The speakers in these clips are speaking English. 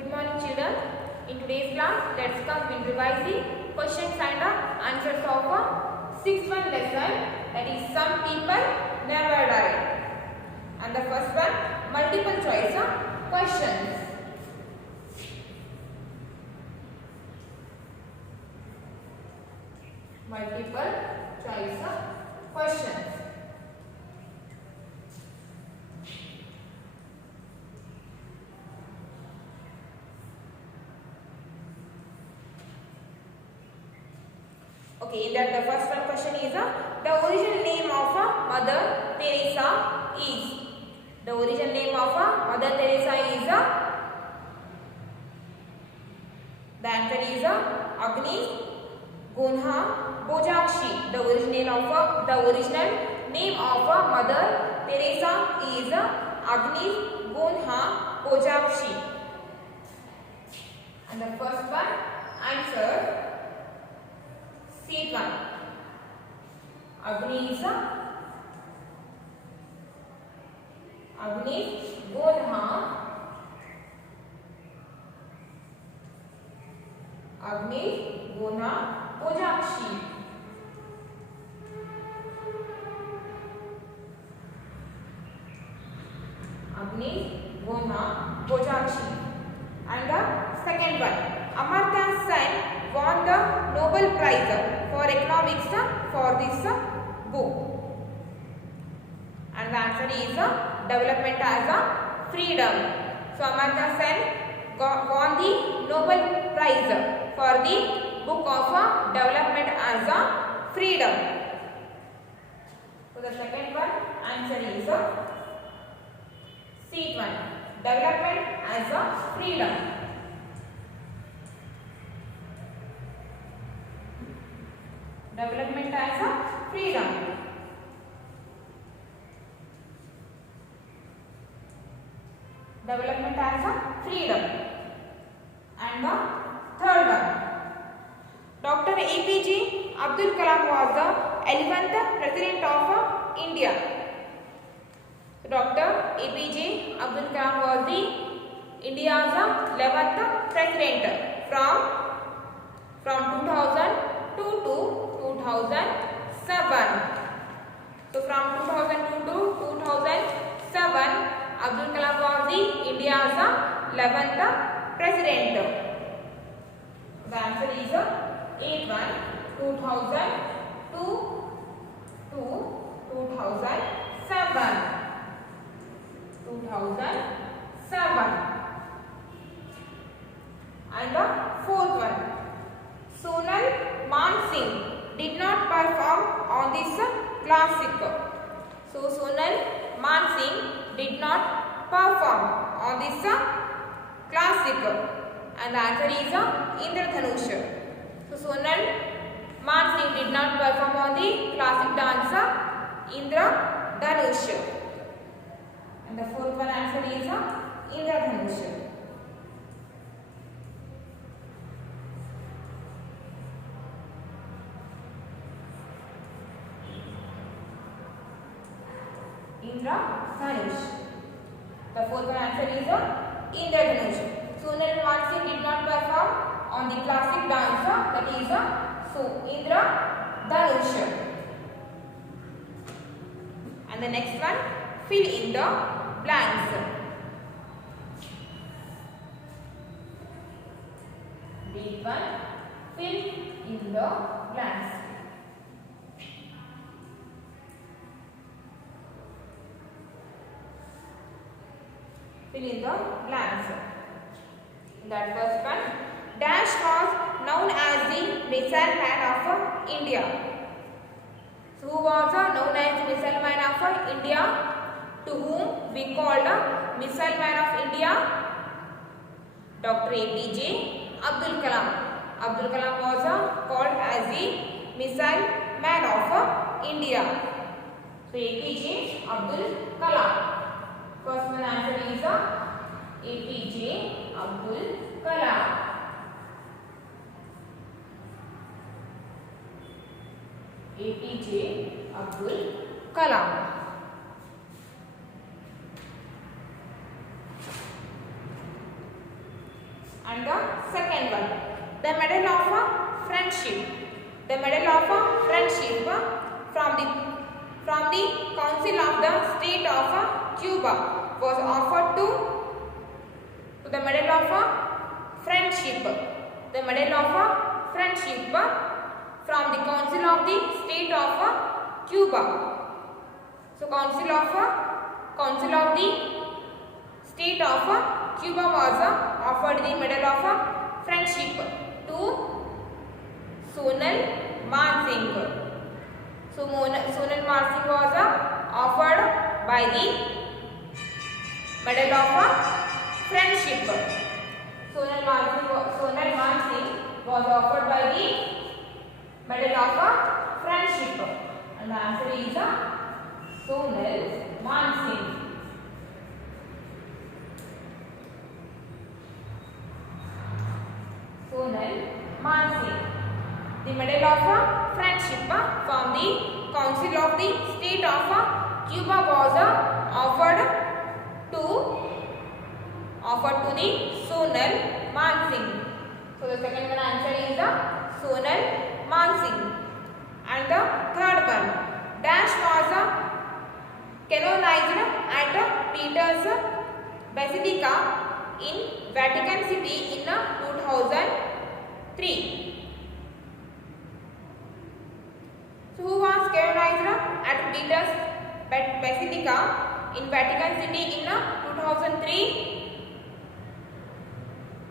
Good morning children. In today's class, let's come with revise the questions and answers of a sixth one lesson, that is some people never die. And the first one, multiple choice questions. Multiple choice questions. Okay, in that the first one question is the original name of Mother Teresa is. The original name of Mother Teresa is the answer is Agnes Gonha Bojakshi. The original name of Mother Teresa is Agnes Gonha Bojakshi. And the first one answer seat 1. Agnes Gonha Bojakshi. Agnes Gonha Bojakshi. And the second one, Amartya Sen won the Nobel Prize for economics for this book. And the answer is development as freedom. So Amartya Sen won the Nobel Prize for the book of development as freedom. So the second one answer is seat 1, development as freedom. Development as freedom. Development as freedom. And the third one, Dr. APJ Abdul Kalam was the 11th President of India. Dr. APJ Abdul Kalam was the India's 11th President from 2002 to 2007. So from 2002 to 2007, Abdul Kalam was the India's 11th President. The answer is 8-1, 2002 to 2007. 2007. And the fourth one, Sonal Mansingh did not perform on this classic. So Sonal Mansingh did not perform on this classic. And the answer is Indradhanush. So Sonal Mansingh did not perform on the classic dance Indradhanush. And the fourth one answer is Indradhanush. Indradhanush. The fourth one answer is Indradhanush. Sonal Mansingh did not perform on the classic dance, that is so Indradhanush. And the next one, fill in the blanks. Read one, fill in the blanks. Fill in the blanks. That first one, Dash was known as the missile man of India. So who was known as the missile man of India? To whom we called missile man of India? Dr. APJ Abdul Kalam. Abdul Kalam was called as the missile man of India. So APJ Abdul Kalam. First one answer is APJ Abdul Kalam. APJ Abdul Kalam. And the second one, the Medal of Friendship. The Medal of Friendship from the Council of the State of Cuba was offered to the Medal of Friendship. The Medal of Friendship from the Council of the State of Cuba. So Council of the State of Cuba was offered the Medal of Friendship to Sonal Mansingh. So Sonal Mansingh was offered by the Medal of Friendship. Sonal Mansingh was offered by the Medal of Friendship. And the answer is Sonal Mansingh. Sonal Mansingh. The Medal of Friendship from the Council of the State of Cuba was offered to the Sonal Mansingh. So the second one answer is Sonal Mansingh. And the third one, Dash was canonized at Peter's Basilica in Vatican City in 2003. So who was canonized at Peter's Basilica in Vatican City in 2003?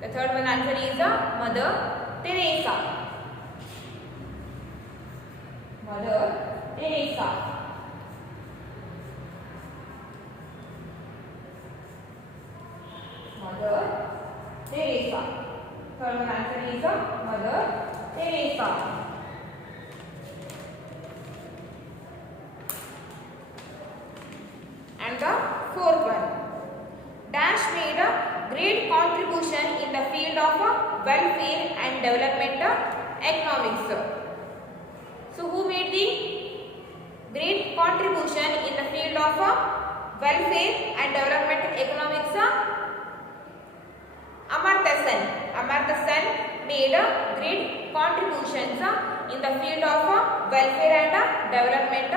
The third one answer is Mother Teresa. Mother Teresa. Mother Teresa. Third one answer is Mother Teresa. And the fourth one, Dash made a great contribution in the field of welfare and development economics. So who made the great contribution in the field of welfare and development economics? Amartya Sen. Amartya Sen made great contributions in the field of welfare and development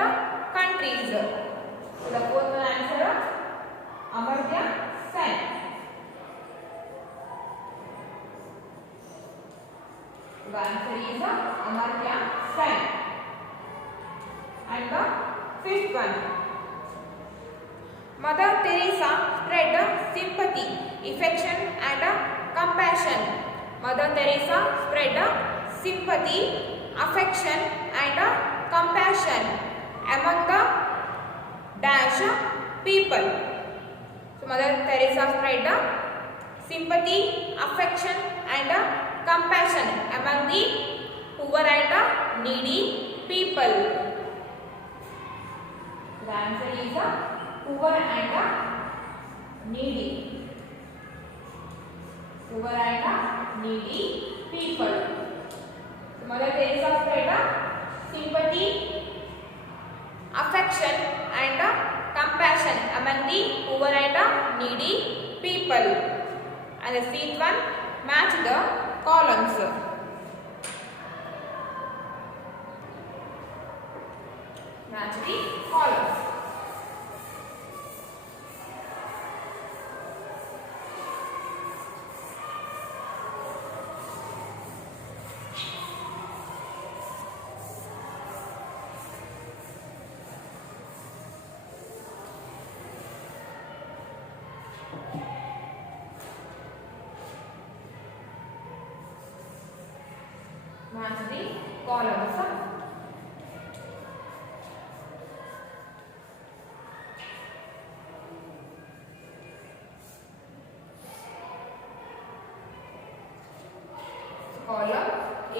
countries. So the fourth one answer, Amartya Sen. The answer is Amartya Sen. And the fifth one, Mother Teresa spread sympathy, affection and compassion. Mother Teresa spread sympathy, affection and compassion among the dash people. So Mother Teresa spread sympathy, affection and compassion among the poor and needy people. The answer is poor and needy. Poor and needy people. So Mother Teresa spread sympathy, affection and compassion among the poor and needy people. And the sixth one, match the columns. Match the columns. Match the columns. Column A,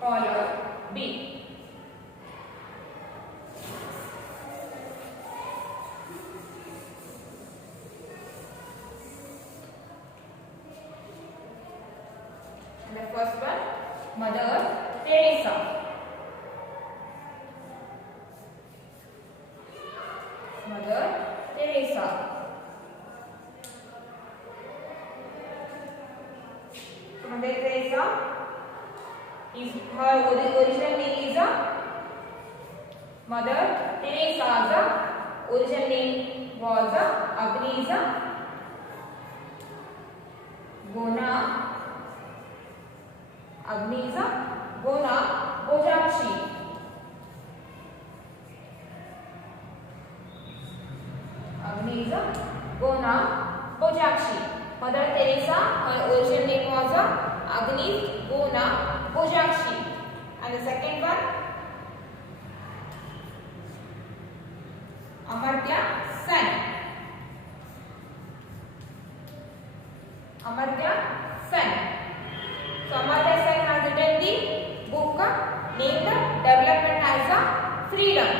column B. And the first one, Mother Teresa. Mother Teresa. Mother Teresa is her original name is Mother Teresa's original name was Agnes Gona Bojakshi. Agnes Gona Bojakshi. Mother Teresa, her original name was Agnes Gona Bojakshi. And the second one, Amartya Sen. Amartya Sen. So Amartya Sen has written the book named Development as a Freedom.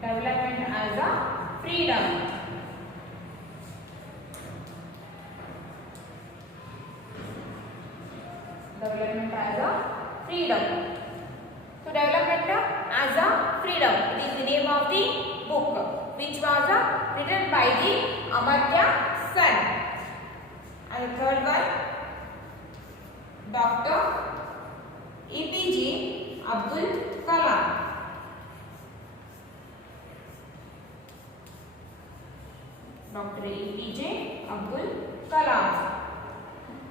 Development as a Freedom. Development as a Freedom. So Development as a Freedom, it is the name of the book which was written by the Amartya Sen. And the third one, Dr. APJ Abdul Kalam. Dr. APJ Abdul Kalam.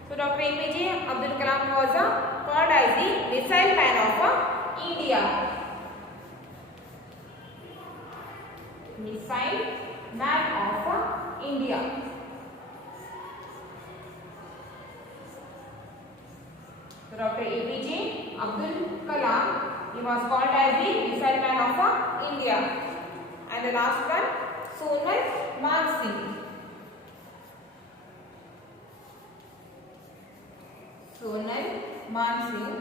So Dr. APJ Abdul Kalam was called as the missile man of India. Missile man of India. So Dr. APJ Abdul Kalam, he was called as the missile man of India. And the last one, Sonal Mansingh. Sonal Mansingh.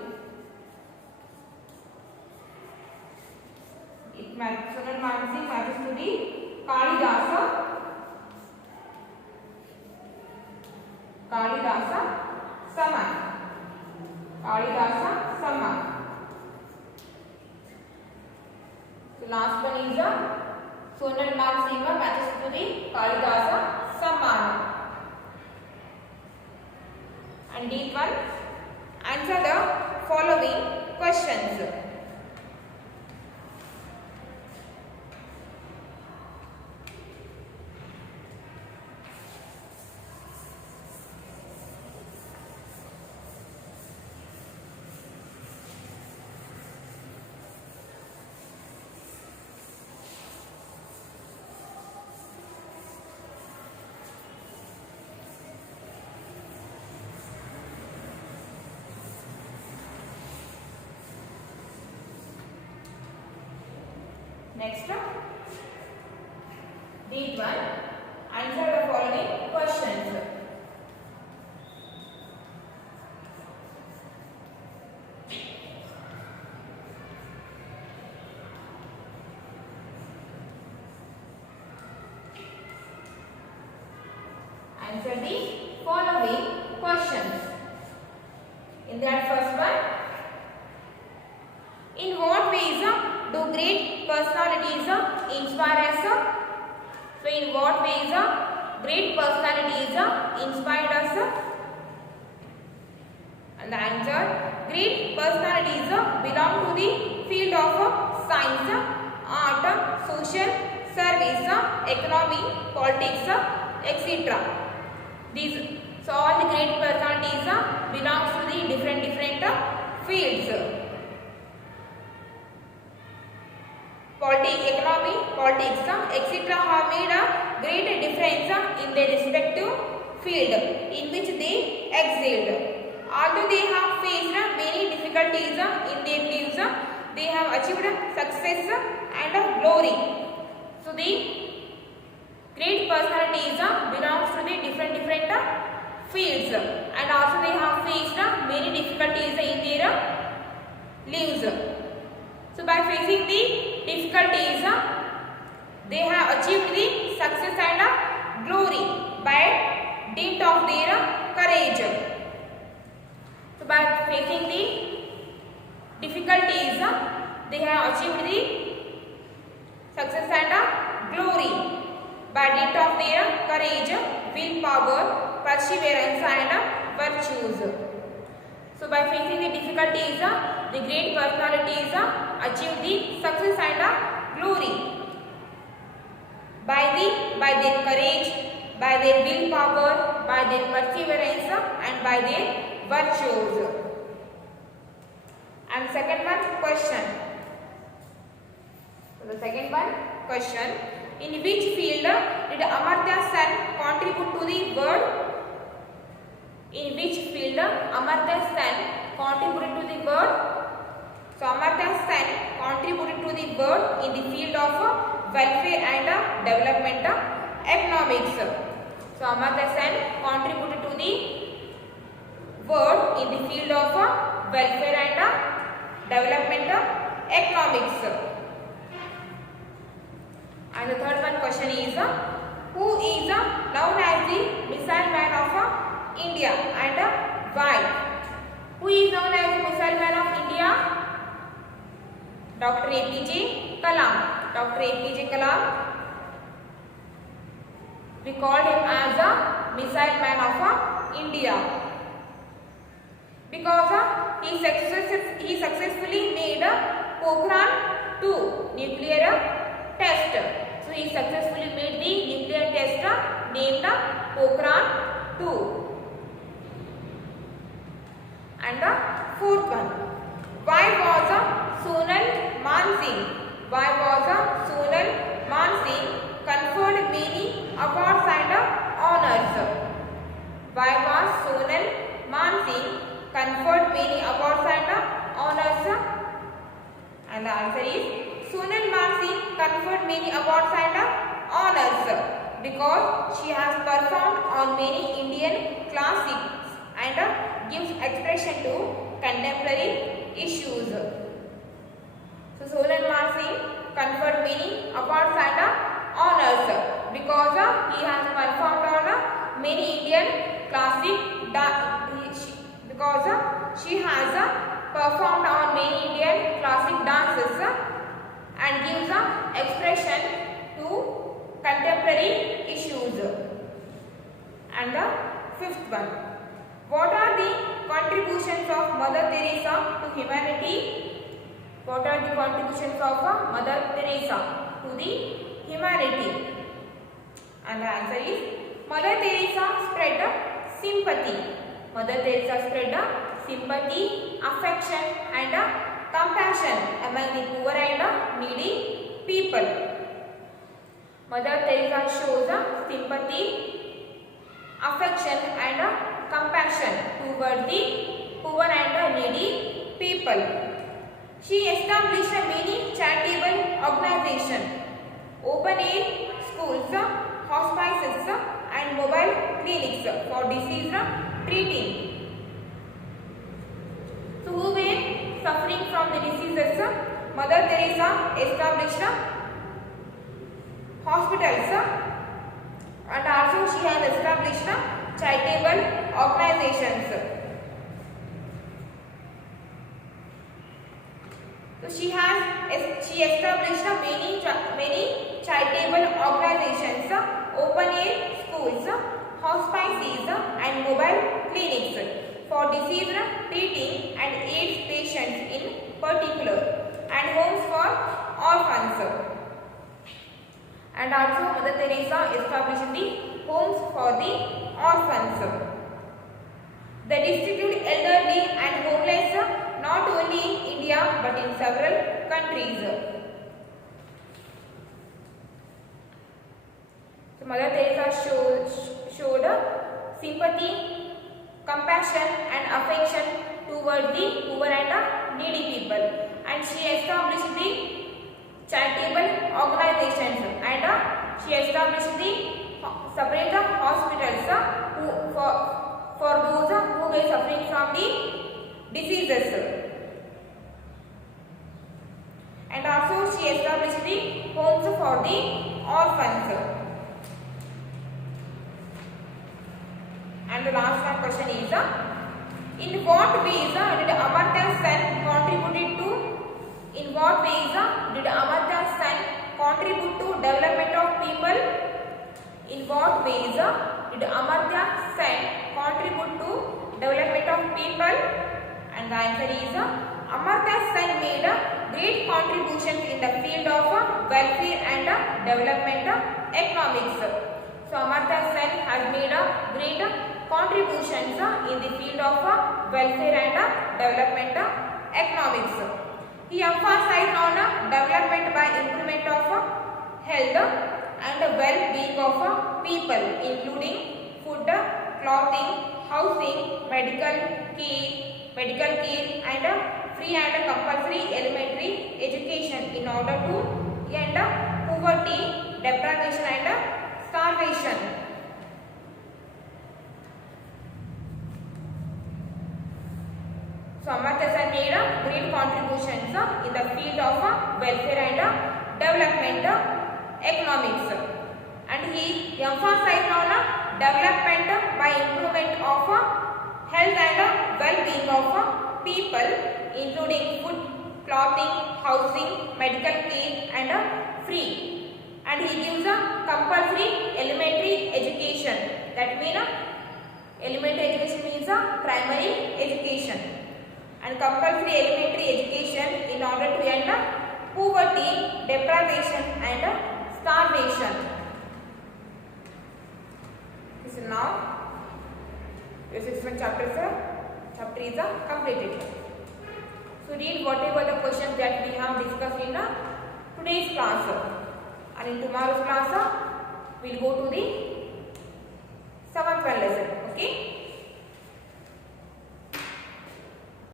Sonal Mansingh matches to the Kalidasa Saman. Kalidasa Saman. So last one is Sonal Mansingh matches to the Kalidasa Saman. And deep one, answer the following questions. Next, read one. Answer the following questions. Answer the following questions. In that first one, in what ways do great personalities inspire us? So in what ways great personalities inspired us? And the answer, great personalities belong to the field of science, art, social service, economy, politics, etc. So all the great personalities belongs to the different fields. Economy, politics, etc. have made a great difference in their respective field in which they excelled. Although they have faced many difficulties in their lives, they have achieved success and glory. So the great personalities belongs to the different fields, and also they have faced many difficulties in their lives. So by facing the difficulties, they have achieved the success and glory by dint of their courage. So by facing the difficulties, they have achieved the success and glory by dint of their courage, willpower, perseverance and virtues. So by facing the difficulties, the great personalities achieve the success and glory. By their courage, by their willpower, by their perseverance and by their virtues. And second one, question. So the second one, question. In which field did Amartya Sen contribute to the world? In which field Amartya Sen contributed to the world? So Amartya Sen contributed to the world in the field of welfare and development economics. So Amartya Sen contributed to the world in the field of welfare and development economics. And the third one question is, who is known as the missile man of India and why? Who is known as the missile man of India? Dr. APJ Kalam. Dr. APJ Kalam. We called him as a missile man of India because he successfully made Pokhran 2 nuclear test. So he successfully made the nuclear test named Pokhran 2. And the fourth one, why was Sonal Mansingh? Why was Sonal Mansingh conferred many awards and honors? Why was Sonal Mansingh conferred many awards and honors? And the answer is, Sonal Mansingh conferred many awards and honors because she has performed on many Indian classics and gives expression to contemporary issues. So Sonal Mansingh conferred many awards and honors because he has performed on many Indian classic because she has performed on many Indian classic dances and gives expression to contemporary issues. And the fifth one, what are the contributions of Mother Teresa to humanity? What are the contributions of Mother Teresa to the humanity? And the answer is, Mother Teresa spread sympathy. Mother Teresa spread sympathy, affection and compassion among the poor and needy people. Mother Teresa shows sympathy, affection and compassion toward the poor and needy people. She established many charitable organizations, open-air schools, hospices and mobile clinics for disease treating. So who were suffering from the diseases? Mother Teresa established hospitals and also she has established charitable organizations. So she established many charitable organizations, open-air schools, hospices and mobile clinics for disease treating and AIDS patients in particular, and homes for orphans. And also Mother Teresa established the homes for the orphans. They distribute elderly and homeless not only in India but in several countries. So Mother Teresa showed sympathy, compassion and affection toward the poor and needy people, and she established the charitable organizations and she established the separate hospitals for those who were suffering from the diseases, and also she established the homes for the orphans. And the last one question is, in what ways did Amartya Sen contribute to development of people? In what ways did Amartya Sen contribute to development of people? And the answer is Amartya Sen made great contributions in the field of welfare and development economics. So Amartya Sen has made great contributions in the field of welfare and development economics. He emphasized on development by improvement of health and well-being of people, including food, clothing, housing, medical care and free and compulsory elementary education in order to end poverty, deprivation and starvation. So Amartya Sen made great contributions in the field of welfare and development economics, and he emphasized on development by improvement of health and well-being of people, including food, clothing, housing, medical care and free. And he gives a compulsory elementary education. That means elementary education means primary education, and compulsory elementary education in order to end poverty, deprivation and starvation. So now your 6th chapter is completed. So read whatever the questions that we have discussed in today's class, and in tomorrow's class we will go to the 7th lesson. Okay.